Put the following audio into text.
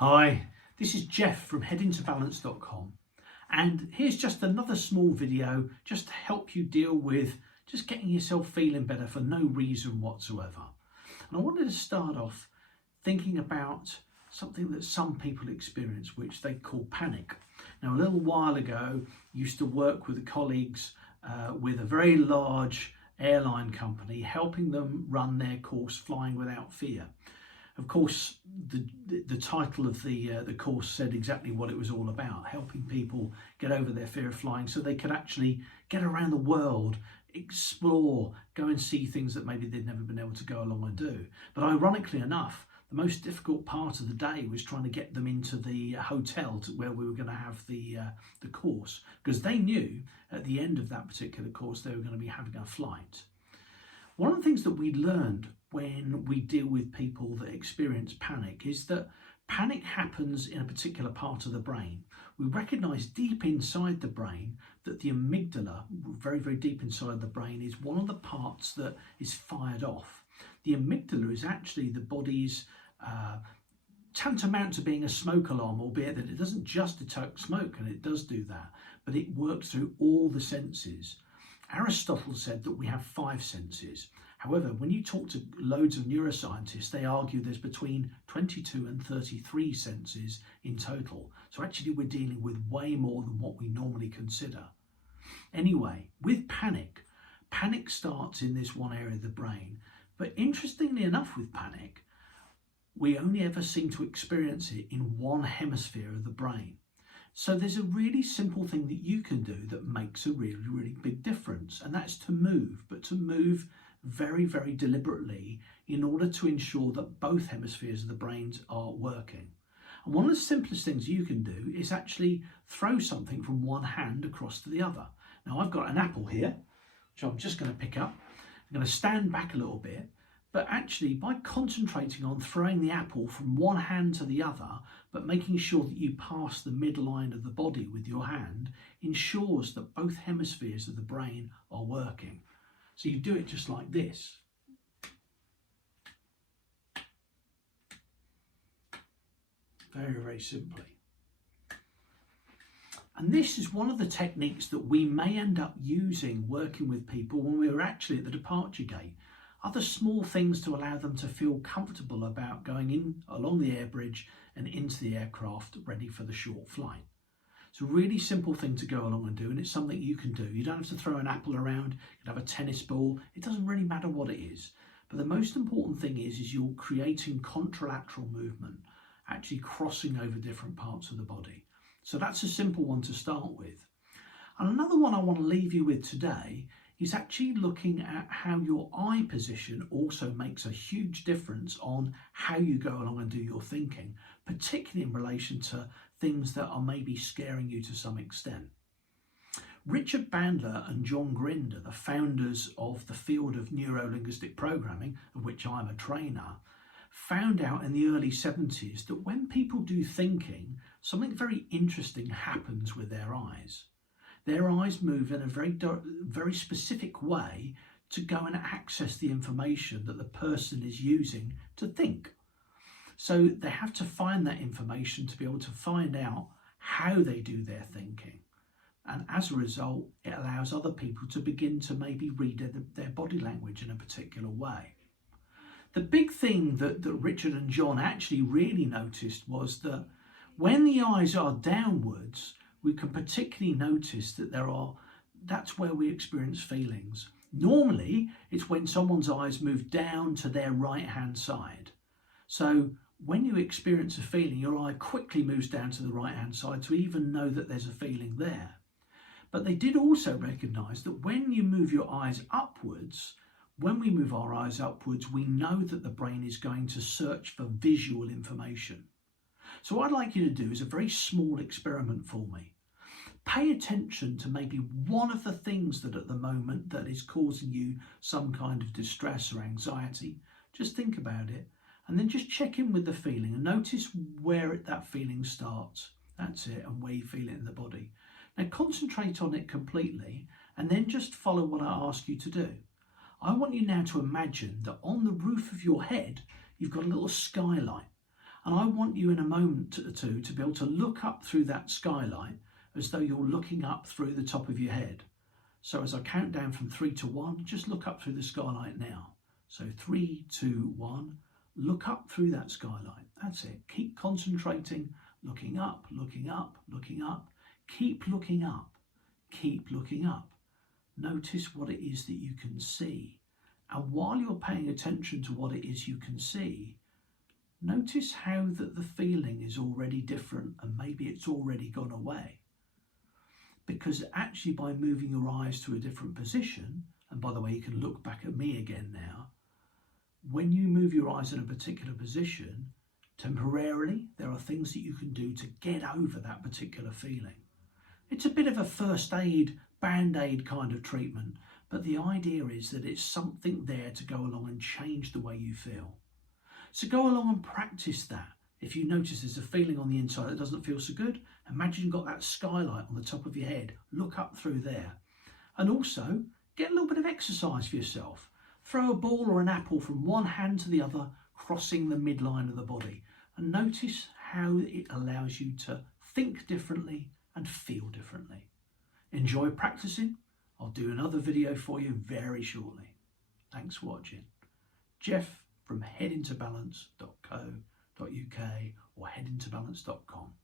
Hi, this is Jeff from headintobalance.com, and here's just another small video just to help you deal with just getting yourself feeling better for no reason whatsoever. And I wanted to start off thinking about something that some people experience, which they call panic. Now, a little while ago, I used to work with colleagues with a very large airline company, helping them run their course Flying Without Fear. Of course, the title of the course said exactly what it was all about, helping people get over their fear of flying so they could actually get around the world, explore, go and see things that maybe they'd never been able to go along and do. But ironically enough, the most difficult part of the day was trying to get them into the hotel where we were going to have the course, because they knew at the end of that particular course they were going to be having a flight. One of the things that we learned when we deal with people that experience panic is that panic happens in a particular part of the brain. We recognise deep inside the brain that the amygdala, very, very deep inside the brain, is one of the parts that is fired off. The amygdala is actually the body's tantamount to being a smoke alarm, albeit that it doesn't just detect smoke, and it does do that, but it works through all the senses. Aristotle said that we have 5 senses. However, when you talk to loads of neuroscientists, they argue there's between 22 and 33 senses in total. So actually we're dealing with way more than what we normally consider. Anyway, with panic starts in this one area of the brain. But interestingly enough, with panic, we only ever seem to experience it in one hemisphere of the brain. So there's a really simple thing that you can do that makes a really, really big difference, and that's to move, but to move very, very deliberately in order to ensure that both hemispheres of the brains are working. And one of the simplest things you can do is actually throw something from one hand across to the other. Now, I've got an apple here, which I'm just going to pick up. I'm going to stand back a little bit, but actually by concentrating on throwing the apple from one hand to the other, but making sure that you pass the midline of the body with your hand, ensures that both hemispheres of the brain are working. So you do it just like this. Very, very simply. And this is one of the techniques that we may end up using working with people when we're actually at the departure gate. Other small things to allow them to feel comfortable about going in along the air bridge and into the aircraft ready for the short flight. It's a really simple thing to go along and do, and it's something you can do. You don't have to throw an apple around, you can have a tennis ball, it doesn't really matter what it is. But the most important thing is you're creating contralateral movement, actually crossing over different parts of the body. So that's a simple one to start with. And another one I want to leave you with today is actually looking at how your eye position also makes a huge difference on how you go along and do your thinking, particularly in relation to things that are maybe scaring you to some extent. Richard Bandler and John Grinder, the founders of the field of neuro-linguistic programming, of which I'm a trainer, found out in the early 70s that when people do thinking, something very interesting happens with their eyes. Their eyes move in a very specific way to go and access the information that the person is using to think. So they have to find that information to be able to find out how they do their thinking. And as a result, it allows other people to begin to maybe read their body language in a particular way. The big thing that Richard and John actually really noticed was that when the eyes are downwards, we can particularly notice that that's where we experience feelings. Normally, it's when someone's eyes move down to their right-hand side. So when you experience a feeling, your eye quickly moves down to the right-hand side to even know that there's a feeling there. But they did also recognise that when you move your eyes upwards, when we move our eyes upwards, we know that the brain is going to search for visual information. So what I'd like you to do is a very small experiment for me. Pay attention to maybe one of the things that at the moment that is causing you some kind of distress or anxiety. Just think about it and then just check in with the feeling and notice where that feeling starts. That's it, and where you feel it in the body. Now concentrate on it completely and then just follow what I ask you to do. I want you now to imagine that on the roof of your head, you've got a little skylight. And I want you in a moment or two to be able to look up through that skylight as though you're looking up through the top of your head. So as I count down from 3 to 1, just look up through the skylight now. So 3, 2, 1, look up through that skylight. That's it. Keep concentrating, looking up, looking up, looking up. Keep looking up, keep looking up. Notice what it is that you can see. And while you're paying attention to what it is you can see, notice how that the feeling is already different and maybe it's already gone away. Because actually by moving your eyes to a different position, and by the way, you can look back at me again now, when you move your eyes in a particular position, temporarily, there are things that you can do to get over that particular feeling. It's a bit of a first aid, band-aid kind of treatment, but the idea is that it's something there to go along and change the way you feel. So go along and practice that. If you notice there's a feeling on the inside that doesn't feel so good, imagine you've got that skylight on the top of your head. Look up through there. And also, get a little bit of exercise for yourself. Throw a ball or an apple from one hand to the other, crossing the midline of the body. And notice how it allows you to think differently and feel differently. Enjoy practicing. I'll do another video for you very shortly. Thanks for watching. Jeff from headintobalance.co.uk or headintobalance.com.